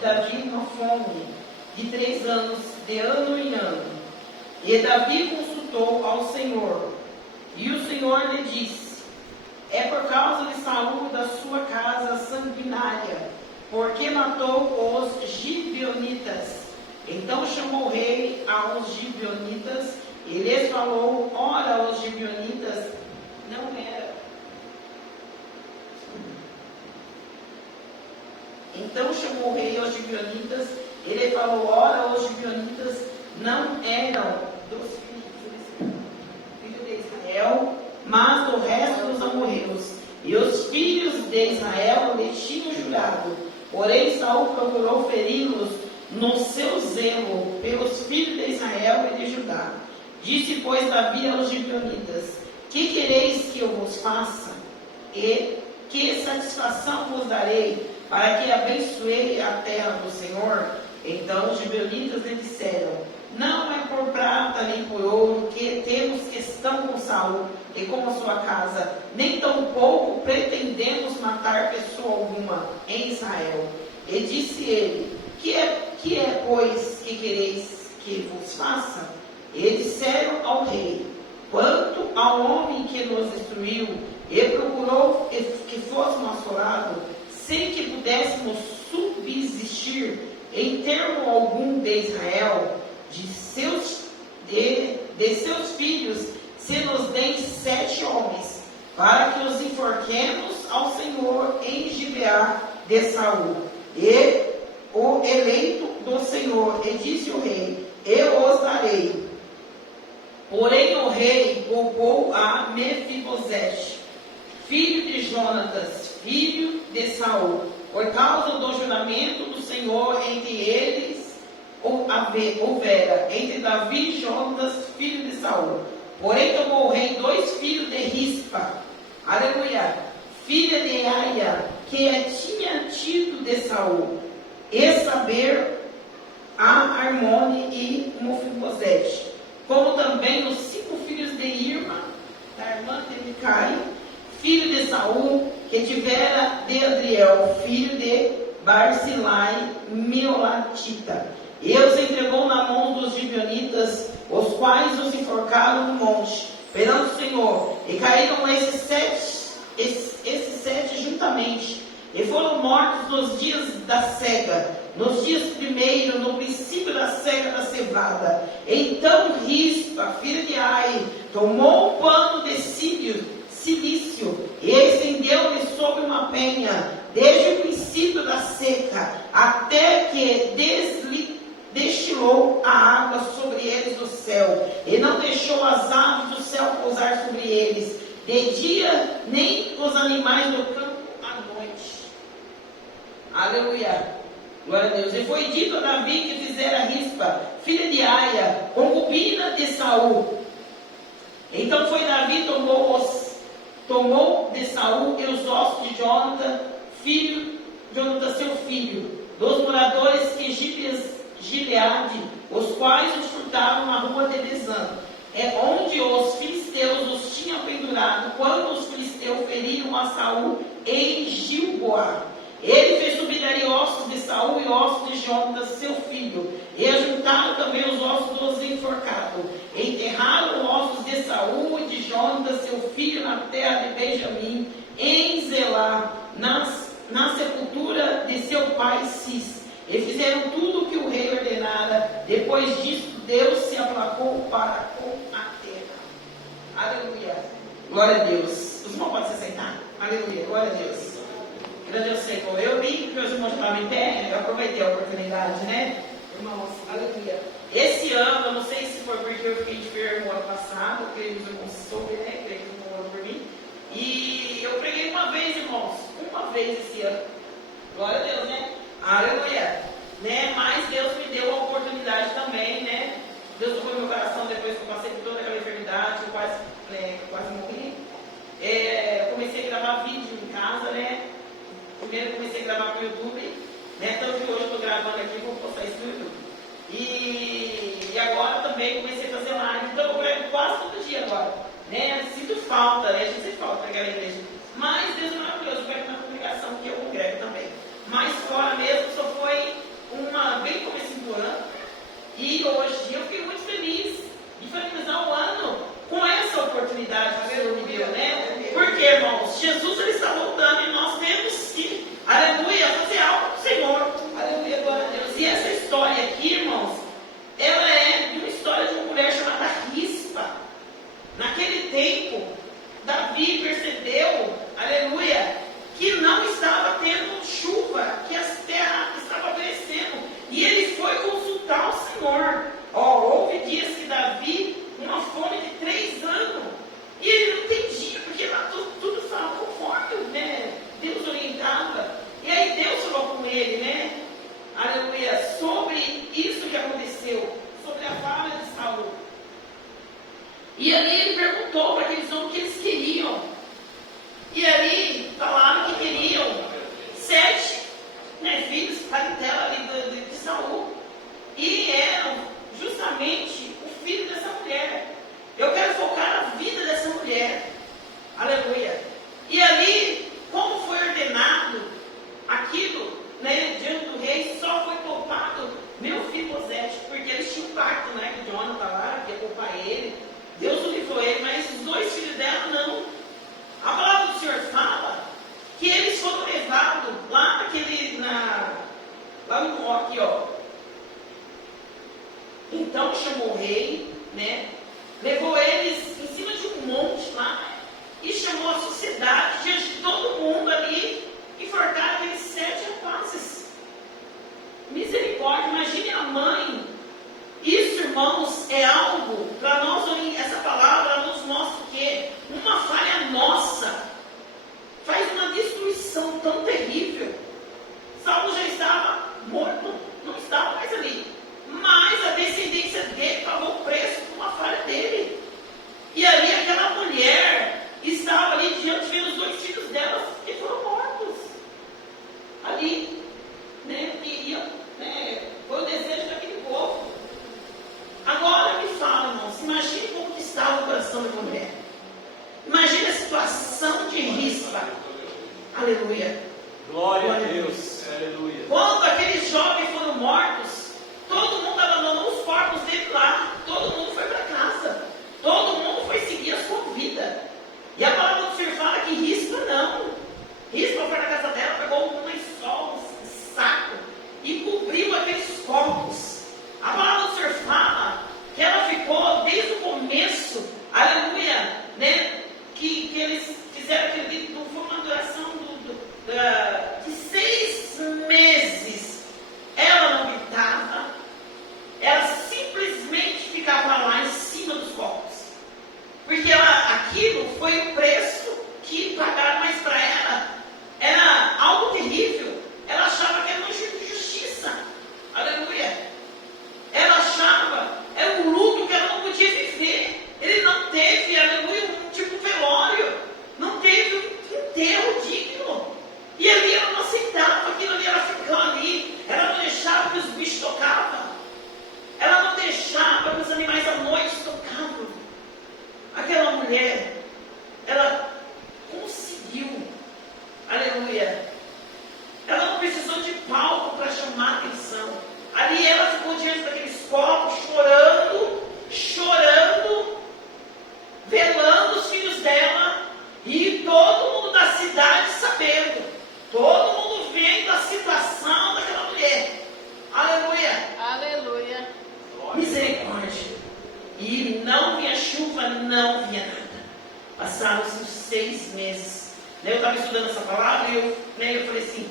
Davi uma fome de 3 anos, de ano em ano. E Davi consultou ao Senhor, e o Senhor lhe disse: é por causa de Saul da sua casa sanguinária, porque matou os gibeonitas. Então chamou o rei aos gibeonitas e lhes falou: ora, os gibeonitas não eram. Então chamou o rei aos gibeonitas e lhe falou: ora, os gibeonitas não eram dos filhos de Israel, mas do resto dos amorreus. E os filhos de Israel lhe tinham jurado. Porém Saul procurou feri-los no seu zelo pelos filhos de Israel e de Judá. Disse, pois, Davi aos gibeonitas: que quereis que eu vos faça? E que satisfação vos darei, para que abençoe a terra do Senhor? Então os gibeonitas lhe disseram: não é por prata nem por ouro que temos questão com Saul e com a sua casa, nem tampouco pretendemos matar pessoa alguma em Israel. E disse ele: que é, pois, que quereis que vos faça? E disseram ao rei: quanto ao homem que nos destruiu e procurou que fôssemos assolados, sem que pudéssemos subsistir em termo algum de Israel, de seus filhos, se nos deem 7 homens, para que os enforquemos ao Senhor em Gibeá de Saul, e o eleito do Senhor. E disse o rei: eu os darei. Porém o rei poupou a Mefibosete, filho de Jonatas, filho de Saul, por causa do juramento do Senhor entre eles houvera, entre Davi e Jonatas, filho de Saul. Porém tomou o rei 2 filhos de Rispa, aleluia, filha de Aia, que tinha tido de Saul, e saber a Armone e Mefibosete, como também os 5 filhos de Irma, da irmã de Micai, filho de Saul, que tivera de Adriel, filho de Barzilai, Meolatita. E os entregou na mão dos gibeonitas, os quais os enforcaram no monte, perante o Senhor. E caíram esses sete juntamente, e foram mortos nos dias da cega, nos dias primeiro, no princípio da cega da cevada. Então Rispa, filha de Ai, tomou um pano de silício e estendeu-lhe sobre uma penha, desde o princípio da seca, até que destilou a água sobre eles do céu, e não deixou as aves do céu pousar sobre eles, de dia, nem os animais do campo à noite. Aleluia. Glória a Deus. E foi dito a Davi que fizera Rispa, filha de Aia, concubina de Saul. Então foi Davi, tomou de Saul e os ossos de Jonatã, seu filho, dos moradores que Gileade, os quais os furtaram na rua de Bezã, onde os filisteus os tinham pendurado, quando os filisteus feriram a Saul em Gilboa. Ele fez subir dali ossos de Saul e ossos de Jonatã, seu filho, e ajuntaram também os ossos dos enforcados. Enterraram os ossos de Saul e de Jonatã, seu filho, na terra de Benjamim, em Zelá, na sepultura de seu pai Cis. E fizeram tudo o que o rei ordenara. Depois disso, Deus se aplacou para com a terra. Aleluia. Glória a Deus. Os irmãos podem se sentar? Aleluia. Glória a Deus. Grande é o Senhor. Eu vi que os irmãos estavam em pé, eu aproveitei a oportunidade, né? Irmãos, aleluia. Esse ano, eu não sei se foi porque eu fiquei enfermo ano passado, creio que os irmãos soube, né? Creio que os irmãos orou por mim. E eu preguei uma vez, irmãos, uma vez esse ano. Glória a Deus, né? Aleluia. Né? Mas Deus me deu a oportunidade também, né? Deus tocou meu coração depois que eu passei por toda aquela enfermidade, eu quase morri. Eu comecei a gravar vídeo em casa, né? Primeiro comecei a gravar para o YouTube, né? Então de hoje eu estou gravando aqui e vou postar isso no YouTube. E agora também comecei a fazer live, então eu prego quase todo dia agora, né? Sinto falta, né? A gente sente falta pregar na igreja. Mas Deus é maravilhoso, eu prego na congregação que eu congrego também. Mas fora mesmo, só foi parentela ali de Saul. E eram justamente o filho dessa mulher. Eu quero focar na vida dessa mulher. Aleluia. E ali, como foi ordenado aquilo, né, diante do rei, só foi poupado Mefibosete, porque eles tinham um pacto, né, que Jonathan lá, que ia poupar ele. Deus o livrou ele, mas os dois filhos dela não. A palavra do Senhor fala que eles foram levados lá lá no aqui, ó. Então chamou o rei, né? Levou eles em cima de um monte lá e chamou a sociedade diante de todo mundo ali e enforcaram aqueles 7 rapazes. Misericórdia, imagine a mãe. Isso, irmãos, é algo para nós. Essa palavra nos mostra o quê? Uma falha nossa faz uma destruição tão terrível. Saulo já estava morto, não estava mais ali, mas a descendência dele pagou o preço por uma falha dele. E ali aquela mulher estava ali diante, vendo os 2 filhos delas que foram mortos ali, né? Foi o desejo daquele povo. Agora me fala, irmãos, imagine como que estava o coração da mulher. Imagine a situação de Rispa. Aleluia. Glória a Deus. Aleluia. Quando aqueles jovens foram mortos, todo mundo abandonou os corpos dele lá. Todo mundo foi para casa. Todo mundo foi seguir a sua vida. E a palavra do Senhor fala que Rispa não. Rispa foi na casa dela, pegou um lençol, um saco e cobriu aqueles corpos. A palavra do Senhor fala que ela ficou desde o começo, aleluia, né? Que eles fizeram aquele, foi uma duração de 6 meses. Ela não gritava, ela simplesmente ficava lá em cima dos corpos, porque aquilo foi o preço que pagaram, mas para ela era algo terrível. Ela achava que era uma justiça, aleluia. Ela achava, era um luto que ela não podia viver. Ele não teve, aleluia, um velório, não teve um enterro digno. E ali ela não aceitava aquilo ali, ela ficava ali, ela não deixava que os bichos tocavam, ela não deixava que os animais à noite tocavam. Aquela mulher, ela conseguiu, aleluia, ela não precisou de palco para chamar a atenção. Ali ela ficou diante daqueles corpos, chorando, velando os filhos dela, e todo mundo da cidade sabendo, todo mundo vendo a situação daquela mulher. Aleluia. Aleluia. Misericórdia. E não vinha chuva, não vinha nada. Passaram-se os 6 meses. Eu estava estudando essa palavra e eu falei assim,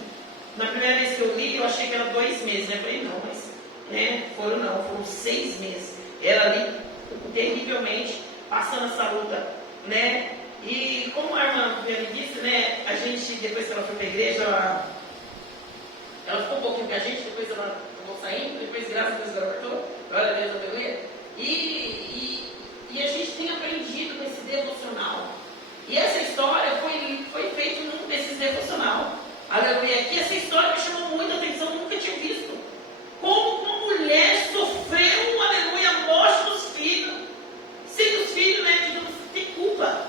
na primeira vez que eu li, eu achei que era 2 meses. Eu falei, não, mas foram 6 meses. Ela ali, terrivelmente, passando essa luta, né? E como a irmã me disse, né? A gente, depois que ela foi para a igreja, ela ficou um pouquinho com a gente, depois ela acabou saindo, depois graças a Deus ela voltou, glória a Deus, aleluia. E a gente tem aprendido com esse devocional. E essa história foi feita num desses devocional. Aleluia. E essa história me chamou muita atenção, nunca tinha visto. Como uma mulher sofreu, aleluia, a morte dos filhos. Sem os filhos, né, digamos, tem culpa.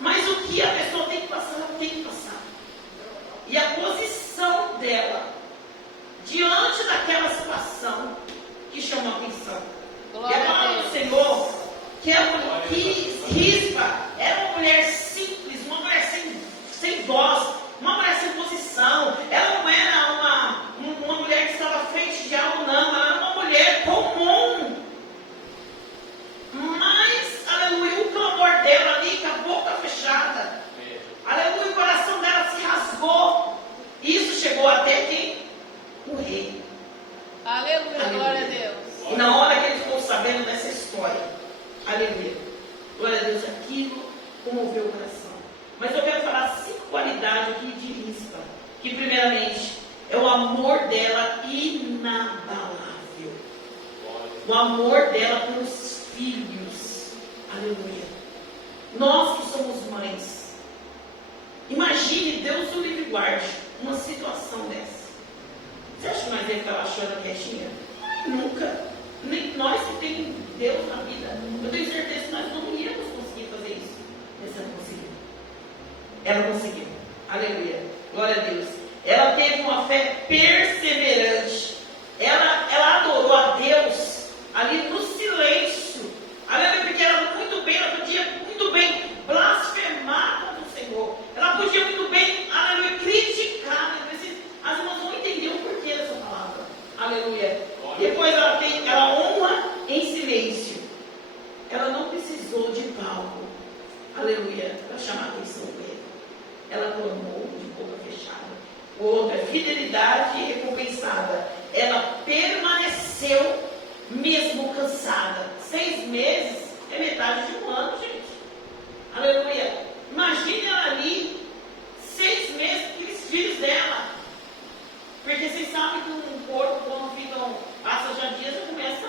Mas o que a pessoa tem que passar, ela tem que passar. E a posição dela, diante daquela situação, que chamou a atenção. Glória e a palavra do Senhor, que Rispa era uma mulher simples, uma mulher sem voz, uma mulher sem posição. Ela não era uma mulher que estava à frente de algo, não. Ela era uma mulher comum. Mas, aleluia, o clamor dela ali, com a boca fechada. Aleluia, o coração dela se rasgou. Isso chegou até quem? O rei. Aleluia, glória a Deus. E na hora que ele ficou sabendo dessa história, aleluia, glória a Deus, aquilo comoveu o coração. Mas eu quero falar 5 qualidades aqui de Rispa, que primeiramente é o amor dela inabalável. O amor dela pelos filhos. Aleluia. Nós que somos mães, imagine, Deus o livre guarde, uma situação dessa. ele estava achando quietinha? Nunca. Nem nós que temos Deus na vida. Eu tenho certeza que nós não íamos conseguir fazer isso. Mas ela conseguiu. Ela conseguiu. Aleluia. Glória a Deus. Ela teve uma fé perseverante. Ela adorou a Deus ali no silêncio. Aleluia, porque ela podia muito bem blasfemar contra o Senhor. Ela podia muito bem, aleluia, criticar. As irmãs não entendiam o porquê dessa palavra. Aleluia. Depois ela honra em silêncio. Ela não precisou de palco. Aleluia. Para chamar a atenção dele. Ela clamou de boca fechada. Outra, fidelidade recompensada. Ela permaneceu mesmo cansada. 6 meses é metade de um ano, gente. Aleluia. Imagine ela ali, 6 meses, aqueles filhos dela. Porque vocês sabem que um corpo, quando passa já dias, já começa,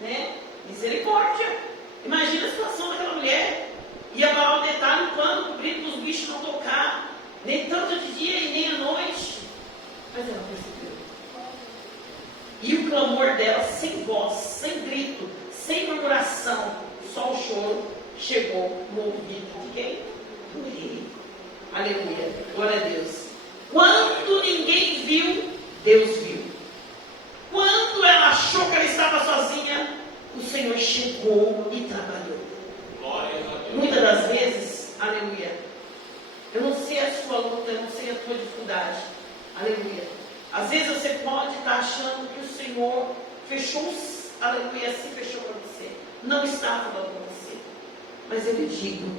né? Misericórdia. Imagina a situação daquela mulher. Ia para o detalhe, o pano cobrindo para os bichos não tocar. Nem tanto de dia e nem à noite. Mas ela percebeu. E o clamor dela, sem voz, sem grito, sem murmuração, só o choro, chegou no ouvido de quem? Do rei. Aleluia. Glória a Deus. Quando ninguém viu, Deus viu. Quando ela achou que ela estava sozinha, o Senhor chegou e trabalhou. Glória a Deus. Muitas das vezes, aleluia, eu não sei a sua luta, eu não sei a sua dificuldade. Aleluia. Às vezes você pode estar achando que o Senhor fechou, aleluia, se fechou para você. Não está falando com você. Mas eu lhe digo,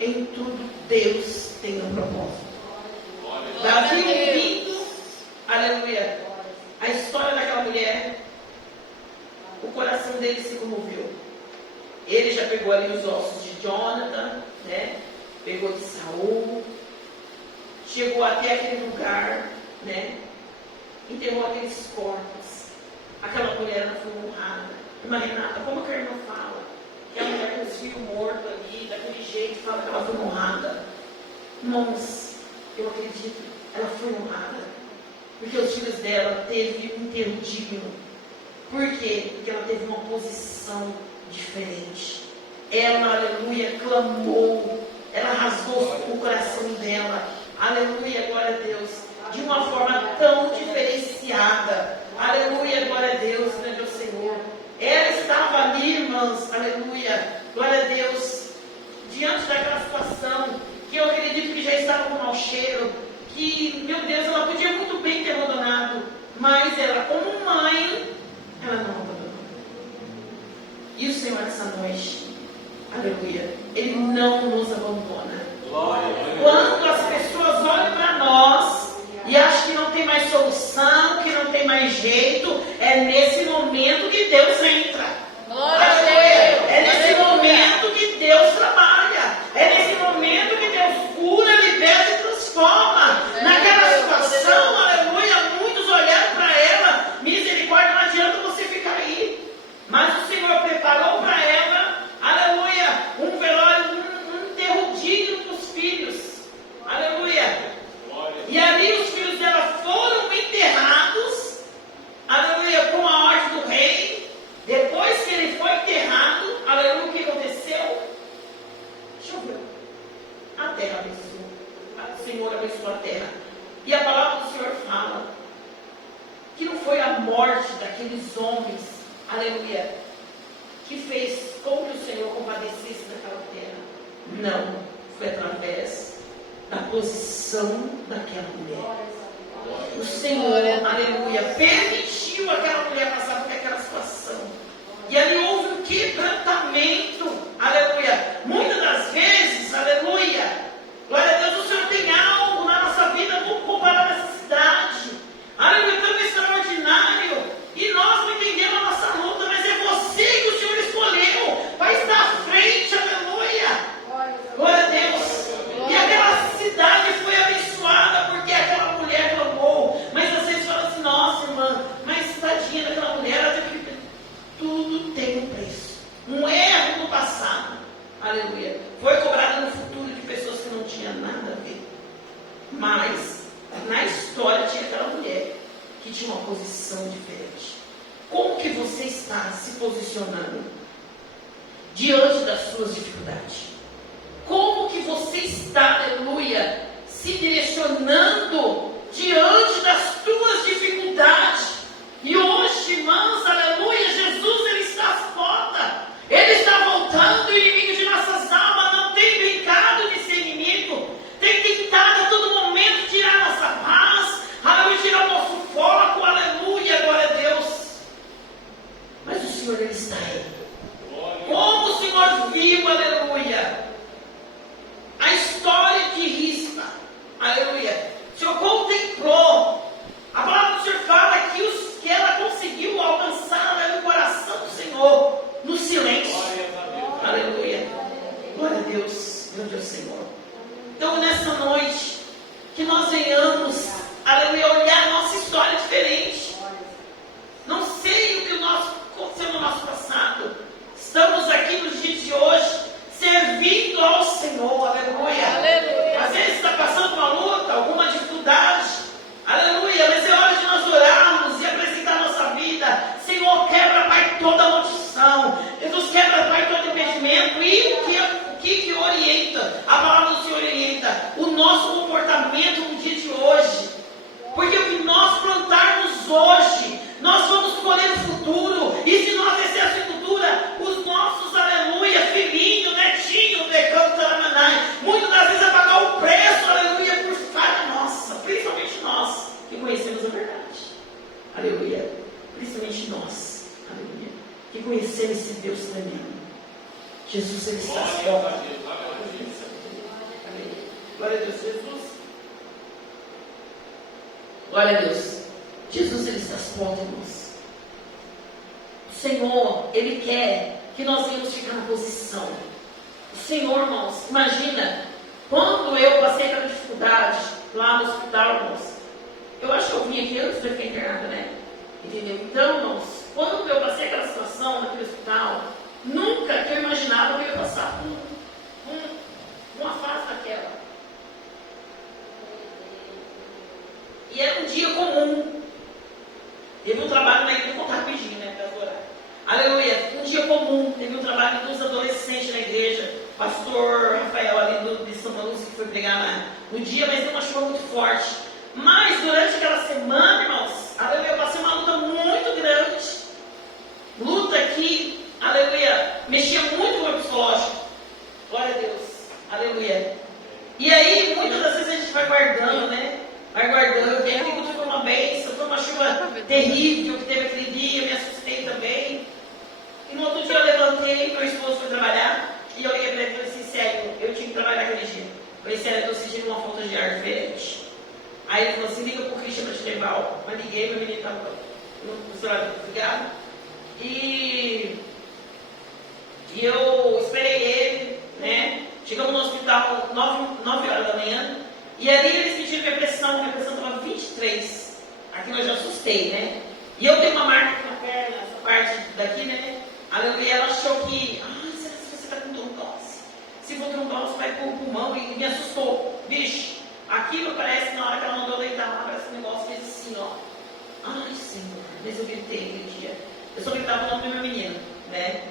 em tudo Deus tem um propósito. Davi ouvindo, aleluia, a história daquela mulher, o coração dele se comoveu. Ele já pegou ali os ossos de Jonathan, né? Pegou de Saul, chegou até aquele lugar, né? Enterrou aqueles corpos. Aquela mulher não foi honrada. Irmã Renata, como que a irmã fala? Que a mulher com os filhos mortos ali, daquele jeito, fala que ela foi honrada. Irmãos, eu acredito, ela foi honrada. Porque os filhos dela teve um enterro digno. Por quê? Porque ela teve uma posição diferente. Ela, aleluia, clamou. Ela rasgou o coração dela. Aleluia, glória a Deus. De uma forma tão diferenciada. Aleluia, glória a Deus, grande é o Senhor. Ela estava ali, irmãs, aleluia, glória a Deus, diante daquela situação, que eu acredito que já estava com mau cheiro, que, meu Deus, ela podia muito bem ter abandonado, mas ela, como mãe, ela não abandonou. E o Senhor, essa noite, aleluia, Ele não nos abandona. Quando as pessoas olham para nós e acham que não tem mais solução, que não tem mais jeito, é nesse momento que Deus entra. É nesse momento que Deus trabalha. É nesse momento que Deus cura, liberta e transforma. Naquela situação, aleluia, muitos olharam para ela, misericórdia, não adianta você ficar aí. Mas o Senhor preparou para ela, aleluia, um velório, um enterro digno para os filhos. Aleluia. E ali os filhos dela foram enterrados, aleluia, com a ordem do rei. Depois que ele foi enterrado, aleluia, o que aconteceu? Choveu. A terra abençoou. O Senhor abençoou a terra. E a palavra do Senhor fala que não foi a morte daqueles homens, aleluia, que fez com que o Senhor compadecesse daquela terra. Não, foi através da posição daquela mulher. O Senhor, aleluia, permitiu aquela mulher passar por aquela situação. E ali houve um quebrantamento, aleluia. Muitas das vezes, aleluia, glória a Deus, o Senhor tem algo na nossa vida, vamos comparar a necessidade. Aleluia, tão extraordinário. E nós não entendemos a nossa luta, mas é você que o Senhor escolheu para estar à frente, aleluia. Glória a Deus. E aquela cidade foi abençoada porque aquela mulher clamou. Mas às vezes fala assim, nossa irmã, mas tadinha daquela mulher, posição diferente. Como que você está se posicionando diante das suas dificuldades? Como que você está, aleluia, se direcionando diante das tuas dificuldades? E hoje, irmãos, aleluia, Jesus, Ele está às portas. Ele está voltando, o inimigo de nossas almas não tem brincado de ser inimigo. Tem tentado a todo momento tirar nossa paz, aleluia, tirar o nosso foco, aleluia, glória a Deus. Mas o Senhor, Ele está aí. Como o Senhor viu, aleluia, a história de Rispa, aleluia, o Senhor contemplou. A palavra do Senhor fala que ela conseguiu alcançar, aleluia, o coração do Senhor no silêncio. Aleluia. Glória a Deus. Grande é o Senhor. Então, nessa noite, que nós venhamos, aleluia, olhar a nossa história diferente. Não sei o que aconteceu no nosso passado. Estamos aqui nos dias de hoje, servindo ao Senhor. Aleluia. Aleluia. Às vezes está passando uma luta, alguma dificuldade. Aleluia. Mas é hora de nós orarmos e apresentar a nossa vida. Senhor, quebra, Pai, toda maldição. Jesus, quebra, Pai, todo impedimento. E o que orienta? A palavra do Senhor orienta o nosso comportamento no dia de hoje. Porque o que nós plantarmos hoje, nós vamos colher o futuro. E se nós descermos em cultura, os nossos, aleluia, filhinho, netinho, decano, taramanai, muitas das vezes vai pagar o preço, aleluia, por falha nossa. Principalmente nós, que conhecemos a verdade. Aleluia. Principalmente nós, aleluia, que conhecemos esse Deus tremendo. Jesus, Ele está às portas. Glória a Deus, Jesus. Glória a Deus. Jesus, Ele está às portas, irmãos. O Senhor, Ele quer que nós venhamos ficar na posição. O Senhor, irmãos, imagina, quando eu passei pela dificuldade lá no hospital, irmãos, eu acho que eu vim aqui antes de eu ficar internada, né? Entendeu? Então, irmãos, quando eu passei aquela situação naquele hospital, nunca que eu imaginava que eu ia passar por uma fase daquela. E era um dia comum. Teve um trabalho na igreja, vou contar rapidinho, né? Para adorar. Aleluia. Um dia comum. Teve um trabalho dos adolescentes na igreja. Pastor Rafael ali de Santa Lúcia que foi pregar no dia, mas deu uma chuva muito forte. Mas durante aquela semana, irmãos, aleluia, eu passei uma luta muito grande. Luta que, aleluia, mexia muito com o meu psicológico. Glória a Deus. Aleluia. E aí, muitas das vezes a gente vai guardando, né? Vai guardando. E aquilo foi uma bênção, foi uma chuva terrível que teve aquele dia, eu me assustei também. E no outro dia eu levantei, meu esposo foi trabalhar, e eu liguei para ele e falei assim, sério, eu tinha que trabalhar aquele dia. Eu falei, sério, eu estou sentindo uma falta de ar diferente. Aí ele falou assim, liga pro Christian para te levar. Mas liguei, meu menino estava no celular desligado. E eu esperei ele, né? Chegamos no hospital 9 horas da manhã. E ali eles pediram minha pressão estava 23. Aqui eu já assustei, né? E eu tenho uma marca aqui na perna, essa parte daqui, né? Aleluia, ela achou que, será que você está com trombose? Se for trombose, vai pro pulmão, e me assustou. Bicho, aquilo parece que na hora que ela mandou deitar lá, parece que o negócio fez assim, ó. Ai, Senhor, mas eu gritei aquele dia. Eu só gritava o nome do meu menino, né?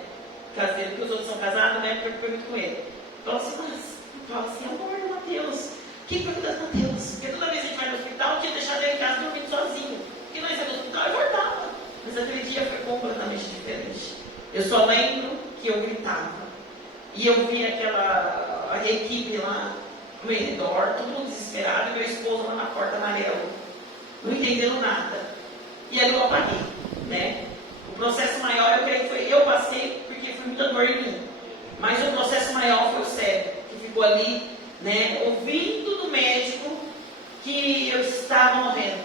Caseiro, porque os outros são casados, né? Porque eu pergunto com ele. Fala assim, amor, Mateus. Quem foi cuidar do Mateus? Porque toda vez que a gente vai no hospital, eu tinha deixado ele em casa dormindo sozinho. E nós íamos no hospital e voltava. Mas aquele dia foi completamente diferente. Eu só lembro que eu gritava. E eu vi a equipe lá ao meu redor, todo mundo desesperado, e meu esposo lá na porta amarelo, não entendendo nada. E ali eu apaguei, né? O processo maior, eu creio que foi, eu passei porque foi muita dor em mim. Mas o processo maior foi o cérebro, que ficou ali, né, ouvindo do médico que eu estava morrendo.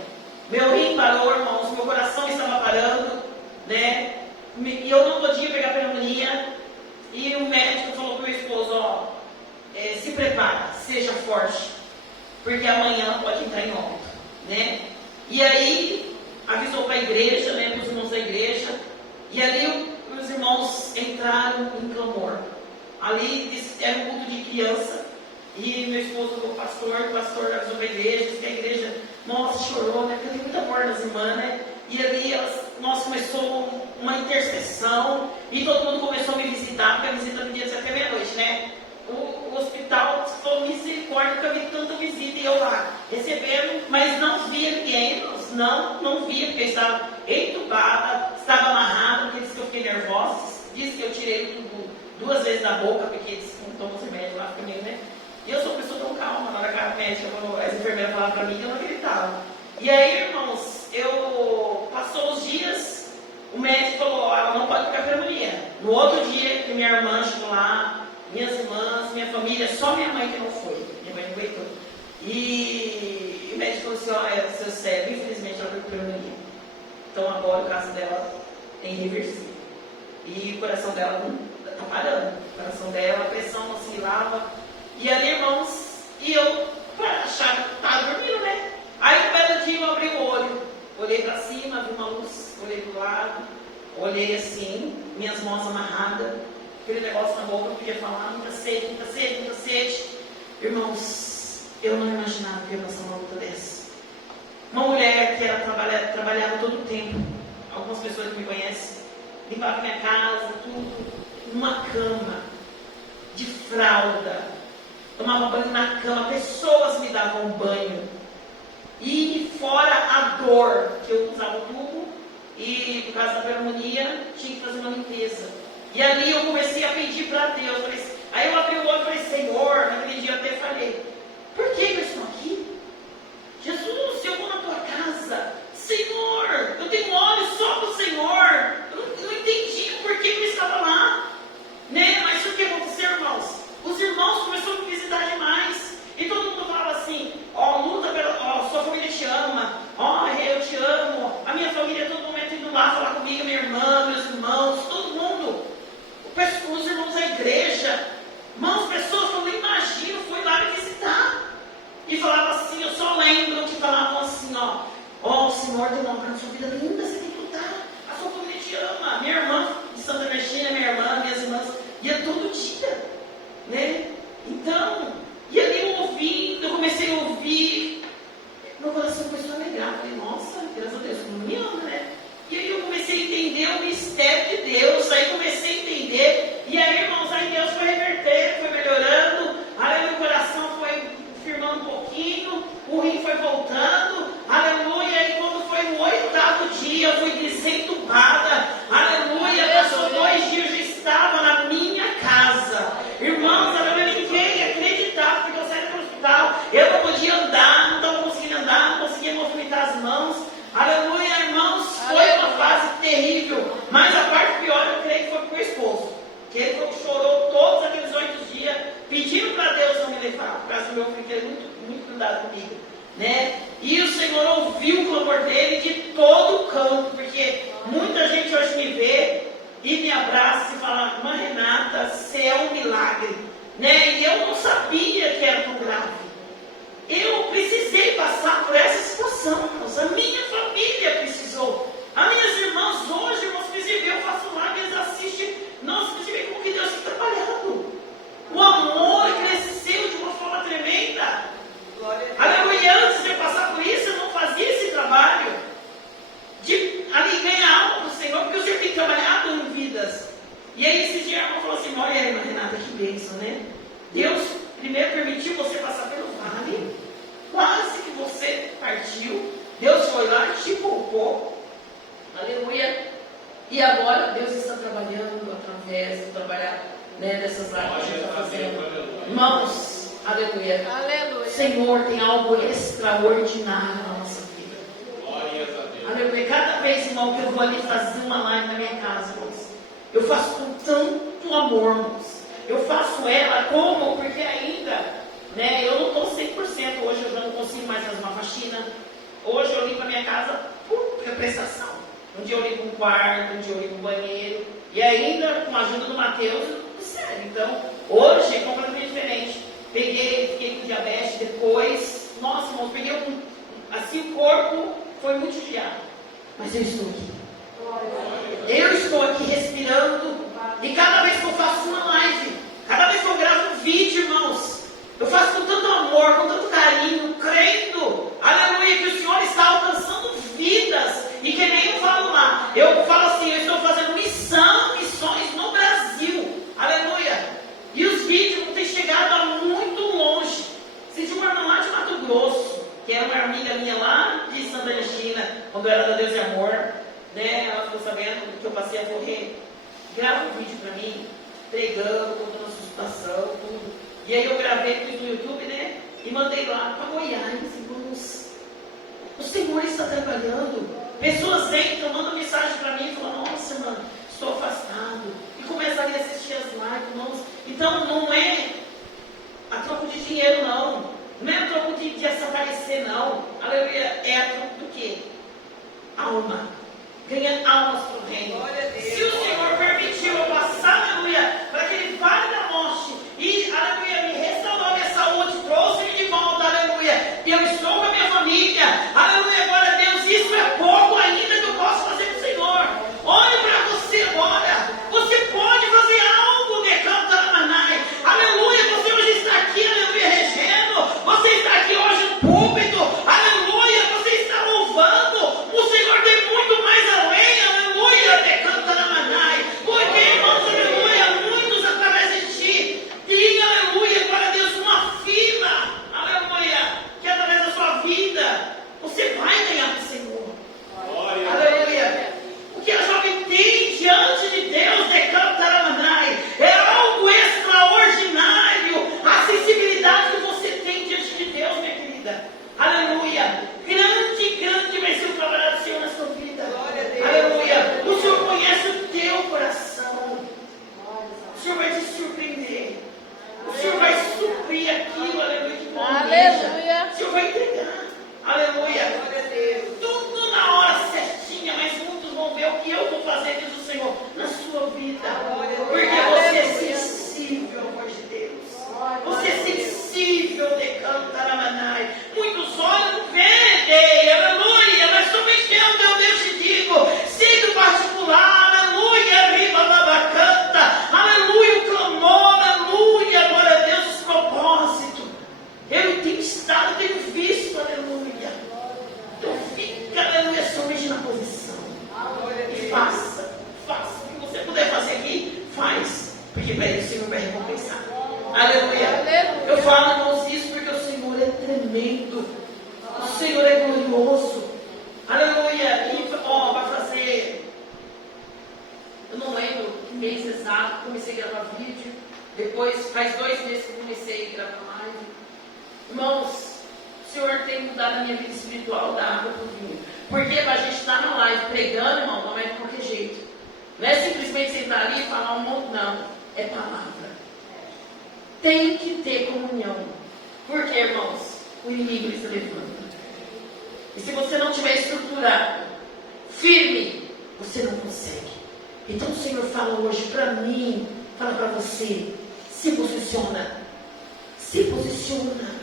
Meu rim parou, irmãos, meu coração estava parando, né? E eu não podia pegar pneumonia. E o médico falou para o meu esposo, se prepara, seja forte, porque amanhã pode entrar em óbito, né? E aí avisou para a igreja, né, para os irmãos da igreja, e ali os irmãos entraram em clamor. Ali era um culto de criança, e meu esposo foi o pastor avisou para a igreja, disse que a igreja, nossa, chorou, né? Porque tem muito amor nas irmãs, né? E ali nós começou uma intercessão e todo mundo começou a me visitar, porque a visita podia ser até meia-noite, né? O hospital falou misericórdia, nunca vi tanta visita, e eu lá recebendo, mas não via ninguém, não via, porque eu estava entubada, estava amarrada, porque disse que eu fiquei nervosa, disse que eu tirei o tubo 2 vezes da boca, porque eles não tomam os remédios lá comigo, né? E eu sou uma pessoa tão calma, na hora que a médica, as enfermeiras falavam para mim, eu não acreditava. E aí, irmãos, passou os dias, o médico falou, ela não pode ficar pneumonia. No outro dia, que minha irmã chegou lá, minhas irmãs, minha família, só minha mãe que não foi. Minha mãe não aguentou. E o médico falou assim, olha, seu cérebro, infelizmente ela foi com pneumonia. Então agora o caso dela é irreversível. E o coração dela está parando. O coração dela, a pressão não oscilava. E ali, irmãos, e eu achava que estava dormindo, né? Aí um belo dia eu abri o olho, olhei para cima, vi uma luz, olhei para o lado, olhei assim, minhas mãos amarradas, aquele negócio na boca, eu podia falar, muita sede, muita sede, muita sede. Irmãos, eu não imaginava que ia passar uma luta dessa. Uma mulher que ela trabalhava todo o tempo, algumas pessoas que me conhecem, limpava minha casa, tudo, numa cama, de fralda, tomava banho na cama, pessoas me davam banho. E fora a dor, que eu usava o tubo, e por causa da pneumonia, tinha que fazer uma limpeza. E ali eu comecei a pedir para Deus. Aí eu abri o olho e falei, Senhor, naquele dia eu até falei, por que eu estou aqui? Jesus, eu vou na tua casa. Senhor, eu tenho olhos só do Senhor. Eu não entendi por que eu estava lá. Né? Mas o que aconteceu, irmãos? Os irmãos começaram a me visitar demais. E todo mundo falava assim, luta pela, sua família te ama, eu te amo, a minha família, todo momento indo lá falar comigo, minha irmã, meus irmãos, todo mundo, os irmãos da igreja, irmãos, pessoas que eu nem imagino, fui lá me visitar, e falava assim, eu só lembro que falavam assim, o Senhor deu uma obra na sua vida linda, você tem que lutar, a sua família te ama, minha irmã de Santa Ernestina, minha irmã, minhas irmãs, ia todo dia, né, então, e ali eu comecei a ouvir, meu coração começou a alegrar, falei, nossa, graças a Deus, como me ama, né? E aí eu comecei a entender o mistério de Deus, aí comecei a entender, e aí, irmãos, aí Deus foi revertendo, foi melhorando, aí meu coração foi firmando um pouquinho, o rim foi voltando, aleluia, e quando foi no 8º dia, eu fui desentubada, aleluia, passou 2 dias, eu já estava na minha casa, irmãos, aleluia, ninguém acreditava, porque eu saí do hospital, eu não podia andar, não estava conseguindo andar, não conseguia movimentar as mãos, aleluia, irmãos, foi uma fase terrível, mas a parte pior eu creio que foi com o meu esposo, que ele foi que chorou todos aqueles 8 dias, pedindo para Deus não me levar, por causa do meu filho, que ele muito cuidado comigo, né? E o Senhor ouviu o clamor dele de todo o campo, porque muita gente hoje me vê e me abraça e fala, irmã Renata, você é um milagre, né? E eu não sabia que era tão grave. Eu precisei passar por essa situação, irmãos. A minha família precisou. As minhas irmãs hoje, irmãos, precisam ver, eu faço lá, eles assistem. Nossa, precisa ver como que Deus está trabalhando. O amor cresceu de uma forma tremenda. Aleluia, antes de eu passar por isso, eu não fazia esse trabalho de ali ganhar alma do Senhor, porque o Senhor tem trabalhado em vidas. E aí esse dia a irmã falou assim, olha aí, irmã Renata, que bênção, né? Deus primeiro permitiu você passar pelo vale, quase que você partiu, Deus foi lá e te poupou, aleluia, e agora Deus está trabalhando através do trabalhar, né, dessas áreas que a gente está fazendo. Irmãos, aleluia, Aleluia. Senhor tem algo extraordinário na nossa vida. Aleluia, cada vez, irmão, que eu vou ali fazer uma live na minha casa, irmãos, eu faço com tanto amor, irmãos. Eu faço ela como? Porque ainda, né, eu não estou 100%, hoje eu já não consigo mais fazer uma faxina. Hoje eu limpo a minha casa por prestação. Um dia eu limpo um quarto, um dia eu limpo um banheiro. E ainda, com a ajuda do Mateus, sério. Então, hoje é completamente diferente. Fiquei com diabetes depois. Nossa, irmão, peguei assim, o corpo foi muito judiado. Mas eu estou aqui. Eu estou aqui respirando. E cada vez que eu faço uma live, cada vez que eu gravo um vídeo, irmãos, eu faço com tanto amor, com tanto carinho, crendo, aleluia, que o Senhor está alcançando vidas, e que nem a Deus é amor, né? Ela ficou sabendo que eu passei a correr. Grava um vídeo para mim, pregando, contando a sua situação, tudo. E aí eu gravei, pus no YouTube, né? E mandei lá para Goiás, irmãos. O Senhor está trabalhando. Pessoas entram, mandam mensagem para mim e falam: nossa, mano, estou afastado. E começam a assistir as lives, irmãos. Então não é a troco de dinheiro, não. Não é a troco de desaparecer, não. Aleluia. É a troco do quê? Alma. Ganha almas para o reino. Se o Senhor permitiu eu passar, aleluia, para aquele vale da morte e, aleluia, me restaurou minha saúde, trouxe-me de volta, aleluia, e eu estou com a minha família, aleluia, glória a Deus, isso é pouco ainda que eu posso fazer para o Senhor. Olhe para você agora, você pode fazer algo, decanta na manai, aleluia, você hoje está aqui, aleluia, regendo, você está aqui hoje no púlpito, aleluia, você está louvando, o Senhor tem muito mais além, aleluia, decanta na manai, porque, irmãos, aleluia, muitos através de ti, tem, aleluia, glória a Deus, uma fila, aleluia, que através da sua vida, você vai ganhar do Senhor. Glória. Aleluia. O que a jovem tem diante de Deus, decanta na manai, é algo extraordinário, a sensibilidade que você tem diante de Deus, minha querida. Aleluia. Grande, grande vai ser o trabalho do Senhor na sua vida. Aleluia. O Senhor conhece o teu coração. O Senhor vai te surpreender. O Senhor vai suprir aquilo, aleluia, que tu almeja. Aleluia. O Senhor vai entregar. Aleluia. Tudo na hora certinha, mas muitos vão ver o que eu vou fazer, diz o Senhor, na sua vida. Porque você é sensível à voz de Deus. Você é sensível, decanta na manai. Muitos olham, vendem, aleluia, mas somente eu, teu Deus, te digo, siga o particular, aleluia, riba babacanta, aleluia, o clamor, aleluia, glória a Deus, os propósitos. Eu tenho estado, tenho visto, aleluia. Então fica, aleluia, somente na posição. E faça. O que você puder fazer aqui, faz. Porque para ele o Senhor vai recompensar. Aleluia. Eu falo, irmãos, isso porque o Senhor é tremendo. O Senhor é glorioso. Aleluia. E, vai fazer, eu não lembro que mês exato, comecei a gravar vídeo. Depois, faz 2 meses que eu comecei a gravar live. Irmãos, o Senhor tem mudado a minha vida espiritual da água para o vinho. Porque a gente está na live pregando, irmão, não é de qualquer jeito. Não é simplesmente sentar ali e falar um monte, não. É palavra. Tem que ter comunhão. Porque, irmãos, o inimigo ele se levanta. E se você não tiver estruturado, firme, você não consegue. Então o Senhor fala hoje para mim, fala para você, se posiciona. Se posiciona.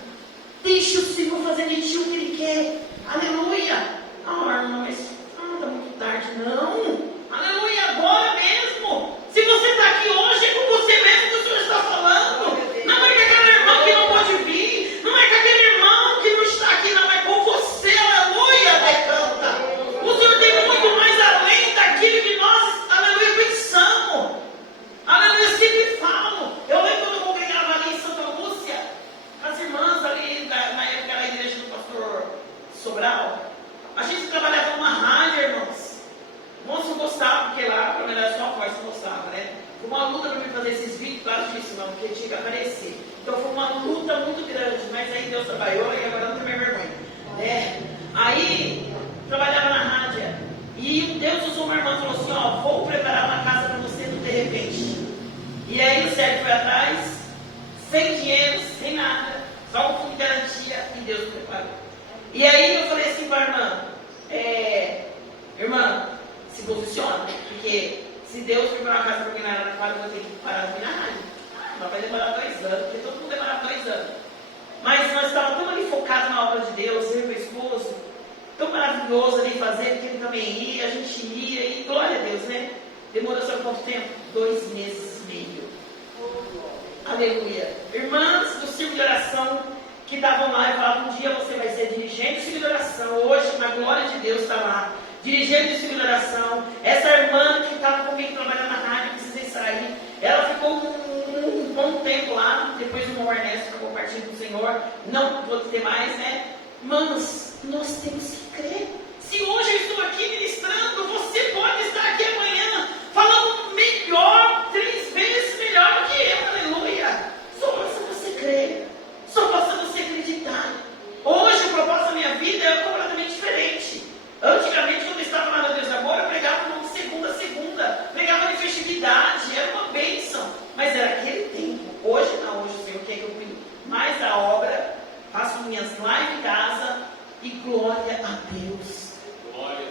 Deixa o Senhor fazer de ti o que Ele quer. Aleluia. Irmão, mas está muito tarde. Não. Aleluia. Agora mesmo. Se você está aqui hoje, é com você mesmo que o Senhor está falando. Não é com aquele irmão que não pode vir. Não é com aquele irmão que não está aqui. Não é com você. Aleluia. Decanta. O Senhor tem muito mais além daquilo que nós, aleluia, pensamos. Aleluia. Eu sempre falo. Eu lembro quando eu congregava ali em Santa Lúcia, as irmãs ali, na época da igreja do pastor Sobral, a gente trabalhava numa rádio, irmãos. Irmãos, eu gostava, porque lá, pelo menos era só a voz que gostava, né? Foi uma luta para mim fazer esses vídeos, claro disso, não, porque tinha que aparecer. Então foi uma luta muito grande, mas aí Deus trabalhou e agora não tem mais vergonha. Né? Aí, trabalhava na rádio, e Deus usou uma irmã e falou assim: ó, vou preparar uma casa para você de repente. E aí o Sérgio foi atrás, sem dinheiro, sem nada, só um fundo de garantia, e Deus preparou. E aí eu falei assim para a irmã: irmã, se posiciona, porque se Deus preparar uma casa para mim na Araraquara, eu vou ter que parar de vir na rádio. Mas vai demorar 2 anos, porque todo mundo demorava 2 anos. Mas nós estávamos tão ali focados na obra de Deus, eu e meu esposo, tão maravilhoso ali fazer, porque ele também ia, a gente ia, e glória a Deus, né? Demorou só quanto tempo? 2 meses e meio. Aleluia. Irmãs do círculo de oração que estavam lá e falavam: um dia você vai ser dirigente do círculo de oração. Hoje, na glória de Deus, está lá, dirigente do círculo de oração. Essa irmã que estava comigo trabalhando na rádio, precisei sair. Ela ficou um bom tempo lá. Depois o irmão Ernesto acabou partindo com o Senhor. Não vou ter mais, né? Irmãs, nós temos que crer. Se hoje eu estou aqui ministrando, você pode estar aqui amanhã falando melhor, 3 vezes melhor do que eu, aleluia. Só basta você crer, só basta você acreditar. Hoje o propósito da minha vida é completamente diferente. Antigamente, quando eu estava lá no Deus de Amor, eu pregava de segunda a segunda, pregava de festividade, era uma bênção, mas era aquele tempo. Hoje não, hoje o Senhor quer que eu cuide mais da obra, faço minhas lives em casa e glória a Deus.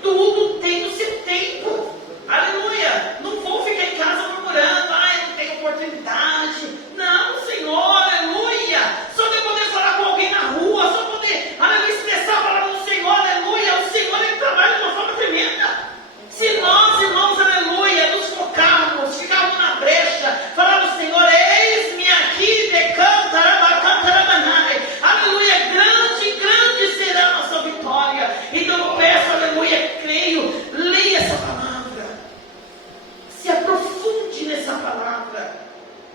Tudo tem o seu tempo, aleluia. Não vou ficar em casa murmurando, ai, não tenho oportunidade. Não, Senhor, aleluia. Só de eu poder falar com alguém na rua, só poder, aleluia, expressar a palavra do Senhor, aleluia. O Senhor, Ele trabalha de uma forma tremenda. Se nós, irmãos, aleluia, nos focarmos, ficarmos na brecha, falar do Senhor, eis-me aqui, decanta, aleluia, grande, grande será a nossa vitória. Então eu peço, aleluia, creio, leia essa palavra, se aprofunde nessa palavra,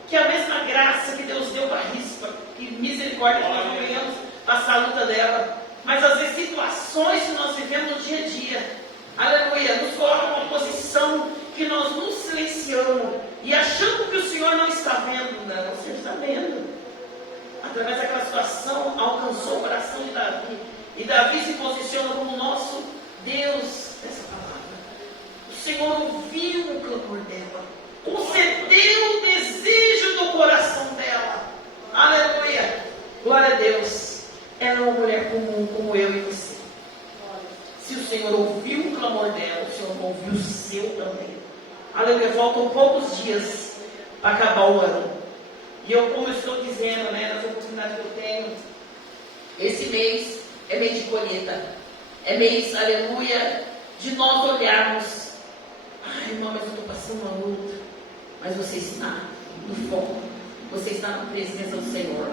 que a mesma graça que Deus deu para Rispa, que misericórdia que nós venhamos passar a luta dela, mas às vezes situações que nós vivemos no dia a dia, aleluia, nos coloca numa posição que nós nos silenciamos e achando que o Senhor não está vendo. Não, o Senhor está vendo. Através daquela situação, alcançou o coração de Davi. E Davi se posiciona como nosso Deus dessa palavra. O Senhor ouviu o clamor dela, concedeu o desejo do coração dela. Aleluia, glória a Deus. Ela é uma mulher comum como eu e você. Se o Senhor ouviu o clamor dela, o Senhor ouviu o seu também. Aleluia, faltam poucos dias para acabar o ano. E eu, como eu estou dizendo, nas oportunidades que eu tenho, esse mês é mês de colheita. É mês, aleluia, de nós olharmos. Ai, irmão, mas eu estou passando uma luta. Mas você está no foco. Você está na presença do Senhor.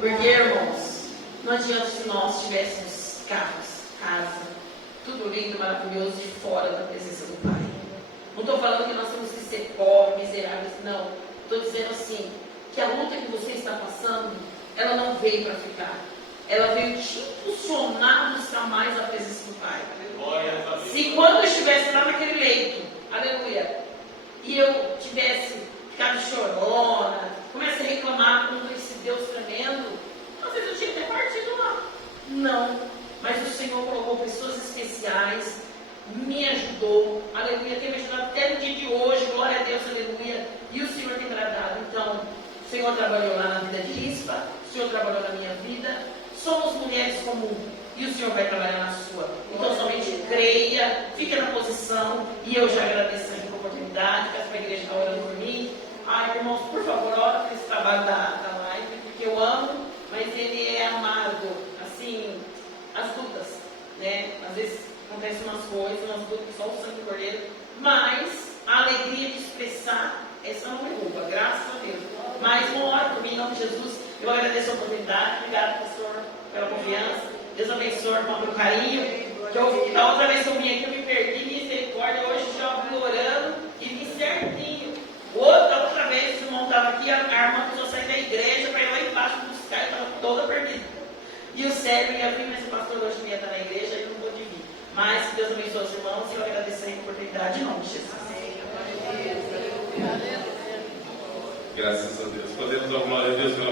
Porque, irmãos, não adianta se nós tivéssemos carros, casa, tudo lindo, maravilhoso, de fora da presença do Pai. Não estou falando que nós temos que ser pobres, miseráveis, não. Estou dizendo assim, que a luta que você está passando, ela não veio para ficar. Ela veio te impulsionar a buscar mais a presença do Pai. Se quando eu estivesse lá naquele leito, aleluia, e eu tivesse ficado chorona, comece a reclamar contra esse Deus tremendo, às vezes eu tinha até partido lá. Não, mas o Senhor colocou pessoas especiais, me ajudou, aleluia, tem me ajudado até no dia de hoje, glória a Deus, aleluia, e o Senhor tem tratado. Então, o Senhor trabalhou lá na vida de Rispa, o Senhor trabalhou na minha vida, somos mulheres comuns, e o Senhor vai trabalhar na sua. Então, somente creia, fique na posição, e eu já agradeço a oportunidade, peço para a igreja estar orando por mim. Ai, irmãos, por favor, ora por esse trabalho da live, porque eu amo, mas ele é amargo, assim, as lutas, às vezes acontecem umas coisas, umas lutas que só o sangue do cordeiro, mas a alegria de expressar, essa não me rouba, graças a Deus. Mas uma hora por mim, em nome de Jesus, eu agradeço a oportunidade, obrigado, pastor, pela confiança, Deus abençoe, irmão, pelo carinho, que da outra vez que eu vim aqui, eu me perdi, misericórdia, hoje já fui orando e vim certinho. Outra vez, o irmão estava aqui, a irmã precisou sair da igreja para ir lá embaixo buscar, eu estava toda perdida. E o Sérgio ia vir, mas o pastor hoje ia estar na igreja, e não pôde vir. Mas que Deus abençoe os irmãos e eu agradeço a oportunidade em nome de Jesus. Graças a Deus. Podemos dar glória a Deus pela